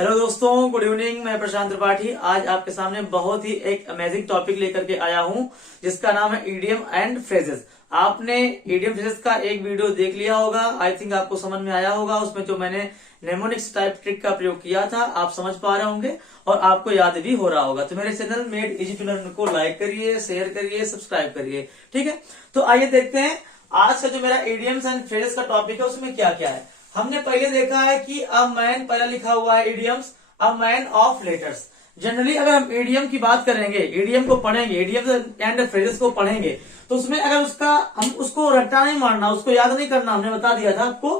Hello दोस्तों, good evening. मैं प्रशांत त्रिपाठी आज आपके सामने बहुत ही एक अमेजिंग टॉपिक लेकर के आया हूं जिसका नाम है इडियम एंड फ्रेजेस। आपने इडियम फ्रेजेस का एक वीडियो देख लिया होगा, आई थिंक आपको समझ में आया होगा। उसमें जो मैंने नेमोनिक्स टाइप ट्रिक का प्रयोग किया था आप समझ पा रहे होंगे और आपको याद भी हो रहा होगा। तो मेरे channel made easy to learn को लाइक करिए, शेयर करिए, सब्सक्राइब करिए। ठीक है, तो आइए देखते हैं आज का जो मेरा इडियम्स एंड फ्रेजेस का टॉपिक है उसमें क्या क्या है। हमने पहले देखा है कि अ मैन, पहला लिखा हुआ है idioms a man of letters. Generally अगर हम इडियम की बात करेंगे, इडियम को पढ़ेंगे, इडियम्स एंड फ्रेजेस को पढ़ेंगे तो उसमें अगर उसका हम उसको रट्टा नहीं मारना, उसको याद नहीं करना। हमने बता दिया था आपको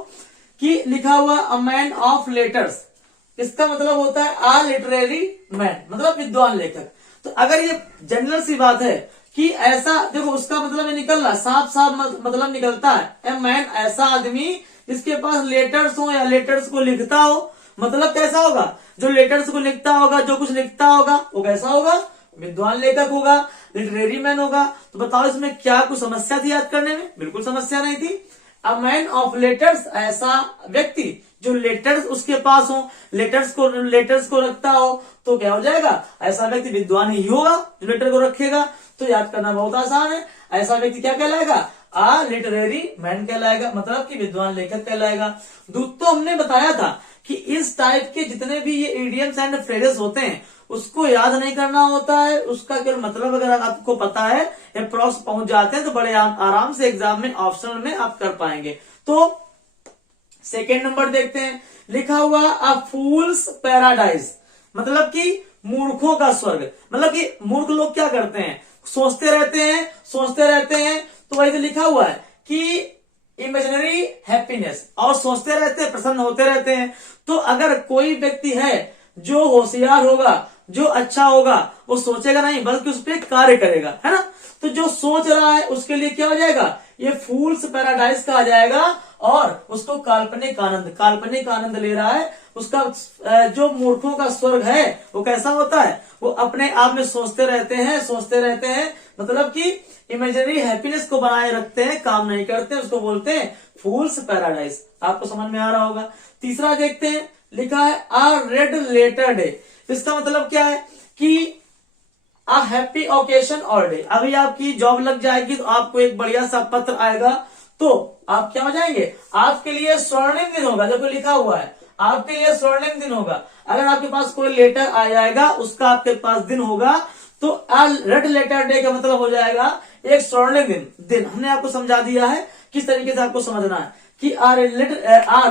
कि लिखा हुआ अ मैन ऑफ लेटर्स, इसका मतलब होता है अ लिटरेरी मैन, मतलब विद्वान लेखक। तो अगर ये जनरल सी बात है कि ऐसा देखो, उसका मतलब ये निकल रहा, साफ साफ मतलब निकलता है ए मैन, ऐसा आदमी जिसके पास लेटर्स हो या लेटर्स को लिखता हो। मतलब कैसा होगा? जो लेटर्स को लिखता होगा, जो कुछ लिखता होगा वो कैसा होगा? विद्वान लेखक होगा, लिटरेरी मैन होगा। तो बताओ इसमें क्या कुछ समस्या थी याद करने में? बिल्कुल समस्या नहीं थी। अ मैन ऑफ लेटर्स, ऐसा व्यक्ति जो लेटर्स उसके पास हो, लेटर्स को रखता हो, तो क्या हो जाएगा? ऐसा व्यक्ति विद्वान ही होगा जो लेटर को रखेगा। तो याद करना बहुत आसान है। ऐसा व्यक्ति क्या कहलाएगा? आ लिटरेरी मैन कहलाएगा, मतलब कि विद्वान लेखक कहलाएगा। तो हमने बताया था कि इस टाइप के जितने भी ये इडियम्स एंड फ्रेजेस होते हैं उसको याद नहीं करना होता है, उसका केवल मतलब अगर आपको पता है, अप्रॉक्स पहुंच जाते हैं तो बड़े आराम से एग्जाम में ऑप्शनल में आप कर पाएंगे। तो सेकेंड नंबर देखते हैं, लिखा हुआ अ फूल्स पैराडाइज, मतलब कि मूर्खों का स्वर्ग। मतलब कि मूर्ख लोग क्या करते हैं? सोचते रहते हैं। तो वही तो लिखा हुआ है कि इमेजिनरी हैप्पीनेस, और सोचते रहते हैं, प्रसन्न होते रहते हैं। तो अगर कोई व्यक्ति है जो होशियार होगा, जो अच्छा होगा, वो सोचेगा नहीं बल्कि उस पर कार्य करेगा, है ना। तो जो सोच रहा है उसके लिए क्या हो जाएगा? ये फूल्स पैराडाइज कहा जाएगा। और उसको काल्पनिक आनंद ले रहा है। उसका जो मूर्खों का स्वर्ग है वो कैसा होता है? वो अपने आप में सोचते रहते हैं, मतलब कि इमेजिनरी हैप्पीनेस को बनाए रखते हैं, काम नहीं करते, उसको बोलते हैं फूल्स पैराडाइज। आपको समझ में आ रहा होगा। तीसरा देखते हैं, लिखा है अ रेड लेटर डे। इसका मतलब क्या है कि a happy occasion all day. अभी आपकी जॉब लग जाएगी तो आपको एक बढ़िया सा पत्र आएगा, तो आप क्या हो जाएंगे? आपके लिए स्वर्णिम दिन होगा। जब लिखा हुआ है आपके लिए स्वर्णिम दिन होगा। अगर आपके पास कोई लेटर आ जाएगा, उसका आपके पास दिन होगा, तो रेड लेटर डे का मतलब हो जाएगा एक स्वर्णिम दिन। हमने आपको समझा दिया है किस तरीके से आपको समझना है कि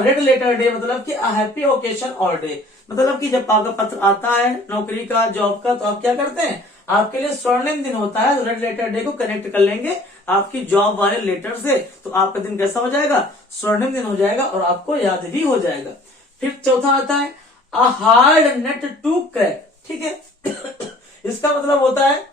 रेड लेटर डे मतलब कि हैप्पी ओकेशन ऑल डे। मतलब कि जब आपका पत्र आता है नौकरी का, जॉब का, तो आप क्या करते हैं? आपके लिए स्वर्णिम दिन होता है। रेड लेटर डे को कनेक्ट कर लेंगे आपकी जॉब वाले लेटर से, तो आपका दिन कैसा हो जाएगा? स्वर्णिम दिन हो जाएगा और आपको याद भी हो जाएगा। फिर चौथा आता है a hard nut to crack. ठीक है इसका मतलब होता है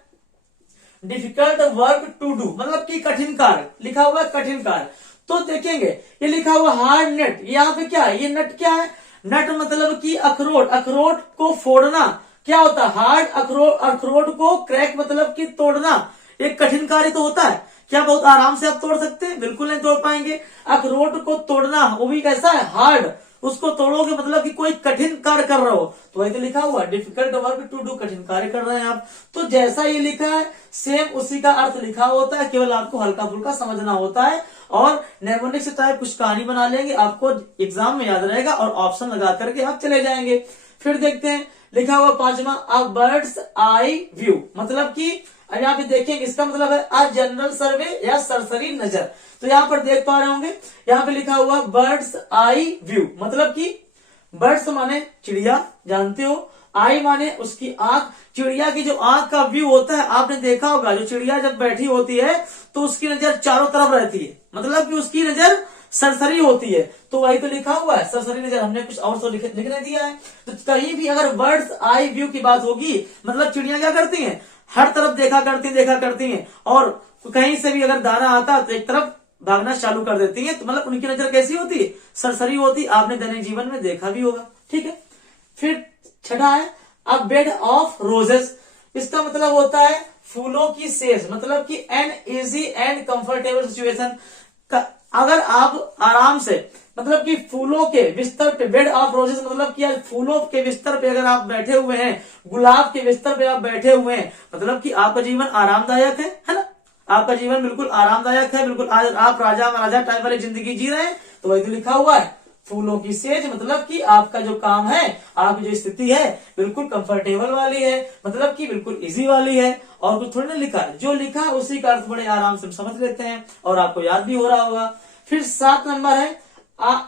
डिफिकल्ट वर्क टू डू, मतलब कि कठिन कार्य। लिखा हुआ है कठिन कार्य, तो देखेंगे ये लिखा हुआ हार्ड नट, यहाँ पे क्या है? ये नट क्या है? नट मतलब कि अखरोट, अखरोट को फोड़ना क्या होता है? हार्ड अखरोट को क्रैक मतलब कि तोड़ना एक कठिन कार्य तो होता है। क्या बहुत आराम से आप तोड़ सकते हैं? बिल्कुल नहीं तोड़ पाएंगे। अखरोट को तोड़ना वो भी कैसा है? हार्ड। उसको तोड़ोगे मतलब कि कोई कठिन कार्य कर रहे हो, तो वही तो लिखा हुआ डिफिकल्ट वर्क टू डू, कठिन कार्य कर रहे हैं आप। तो जैसा ये लिखा है सेम उसी का अर्थ लिखा होता है, केवल आपको हल्का फुल्का समझना होता है। और नेमोनिक्स टाइप कुछ कहानी बना लेंगे, आपको एग्जाम में याद रहेगा और ऑप्शन लगा करके आप चले जाएंगे। फिर देखते हैं, लिखा हुआ पांचवा अ बर्ड्स आई व्यू, मतलब कि यहाँ पे देखेंगे इसका मतलब है अ जनरल सर्वे या सरसरी नजर। तो यहाँ पर देख पा रहे होंगे, यहाँ पे लिखा हुआ बर्ड्स आई व्यू, मतलब कि बर्ड्स माने चिड़िया, जानते हो, आई माने उसकी आंख। चिड़िया की जो आंख का व्यू होता है आपने देखा होगा, जो चिड़िया जब बैठी होती है तो उसकी नजर चारों तरफ रहती है, मतलब कि उसकी नजर सरसरी होती है। तो वही तो लिखा हुआ है सरसरी नजर, हमने कुछ और तो लिखने दिया है। तो कहीं भी अगर बर्ड्स आई व्यू की बात होगी मतलब चिड़िया क्या करती हैं? हर तरफ देखा करती हैं, और कहीं से भी अगर दाना आता तो एक तरफ भागना चालू कर देती है। तो मतलब उनकी नजर कैसी होती है? सरसरी होती। आपने दैनिक जीवन में देखा भी होगा। ठीक है, फिर छठा है अ बेड ऑफ रोजेस। इसका मतलब होता है फूलों की सेज, मतलब कि an easy and comfortable situation का अगर आप आराम से मतलब कि फूलों के बिस्तर पे, बेड ऑफ रोजेस मतलब कि आज फूलों के बिस्तर पे अगर आप बैठे हुए हैं, गुलाब के बिस्तर पे आप बैठे हुए हैं, मतलब कि आपका जीवन आरामदायक है ना। आपका जीवन बिल्कुल आरामदायक है, बिल्कुल आज आप राजा महाराजा टाइप वाली जिंदगी जी रहे हैं। तो वही तो लिखा हुआ है, फूलों की सेज, मतलब कि आपका जो काम है, आपकी जो स्थिति है बिल्कुल कंफर्टेबल वाली है, मतलब कि बिल्कुल इजी वाली है। और कुछ थोड़ी ना लिखा है, जो लिखा है उसी का अर्थ बड़े आराम से समझ लेते हैं और आपको याद भी हो रहा होगा। फिर 7 नंबर है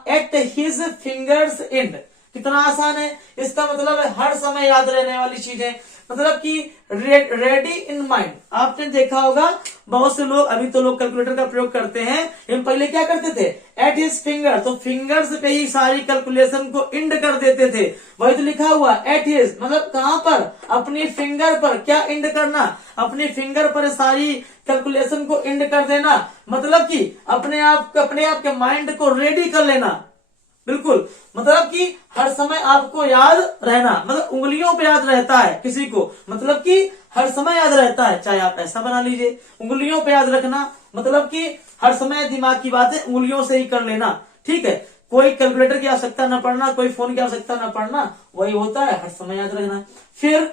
एट हिज फिंगर्स एंड। कितना आसान है, इसका मतलब है हर समय याद रहने वाली चीज है, मतलब कि रेडी इन माइंड। आपने देखा होगा बहुत से लोग, अभी तो लोग कैलकुलेटर का प्रयोग करते हैं, लेकिन पहले क्या करते थे, एट हिज फिंगर, तो फिंगर्स पे ही सारी कैलकुलेशन को इंड कर देते थे। वही तो लिखा हुआ एट हिज, मतलब कहां पर, अपनी फिंगर पर। क्या इंड करना, अपनी फिंगर पर सारी कैलकुलेशन को इंड कर देना, मतलब कि अपने आप के माइंड को रेडी कर लेना। बिल्कुल, मतलब कि हर समय आपको याद रहना, मतलब उंगलियों पे याद रहता है किसी को, मतलब कि हर समय याद रहता है। चाहे आप ऐसा बना लीजिए, उंगलियों पे याद रखना, मतलब कि हर समय दिमाग की बातें उंगलियों से ही कर लेना। ठीक है, कोई कैलकुलेटर की आवश्यकता न पड़ना, कोई फोन की आवश्यकता न पड़ना, वही होता है हर समय याद रखना। फिर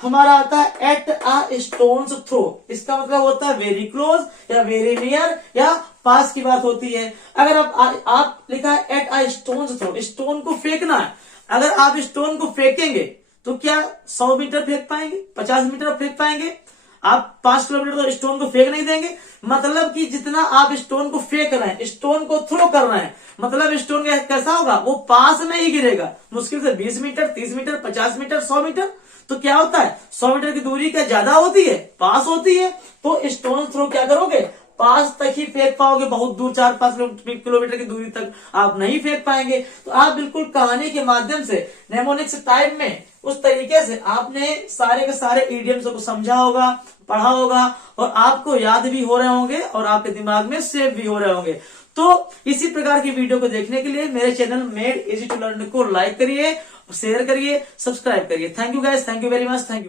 हमारा आता है एट अ स्टोन्स थ्रो। इसका मतलब होता है वेरी क्लोज या वेरी नियर या पास की बात होती है। अगर आप लिखा है at a stone's throw, stone को फेंकना है। अगर आप स्टोन को फेंकेंगे तो क्या 100 मीटर फेंक पाएंगे, 50 मीटर फेंक पाएंगे? आप 5 किलोमीटर तो स्टोन को फेंक नहीं देंगे। मतलब कि जितना आप स्टोन को फेंक रहे हैं, स्टोन को थ्रो कर रहे हैं, मतलब स्टोन कैसा होगा, वो पास में ही गिरेगा। मुश्किल से 20 मीटर, 30 मीटर, 50 मीटर, 100 मीटर। तो क्या होता है, 100 मीटर की दूरी क्या ज्यादा होती है, पास होती है। तो स्टोन थ्रो क्या करोगे, पास तक ही फेंक पाओगे, बहुत दूर 4-5 किलोमीटर की दूरी तक आप नहीं फेंक पाएंगे। तो आप बिल्कुल कहानी के माध्यम से नेमोनिक्स टाइप में उस तरीके से आपने सारे के सारे इडियम्स को समझा होगा, पढ़ा होगा, और आपको याद भी हो रहे होंगे और आपके दिमाग में सेव भी हो रहे होंगे। तो इसी प्रकार की वीडियो को देखने के लिए मेरे channel made easy to learn को लाइक करिए, शेयर करिए, सब्सक्राइब करिए। Thank you guys, thank you very much, thank you.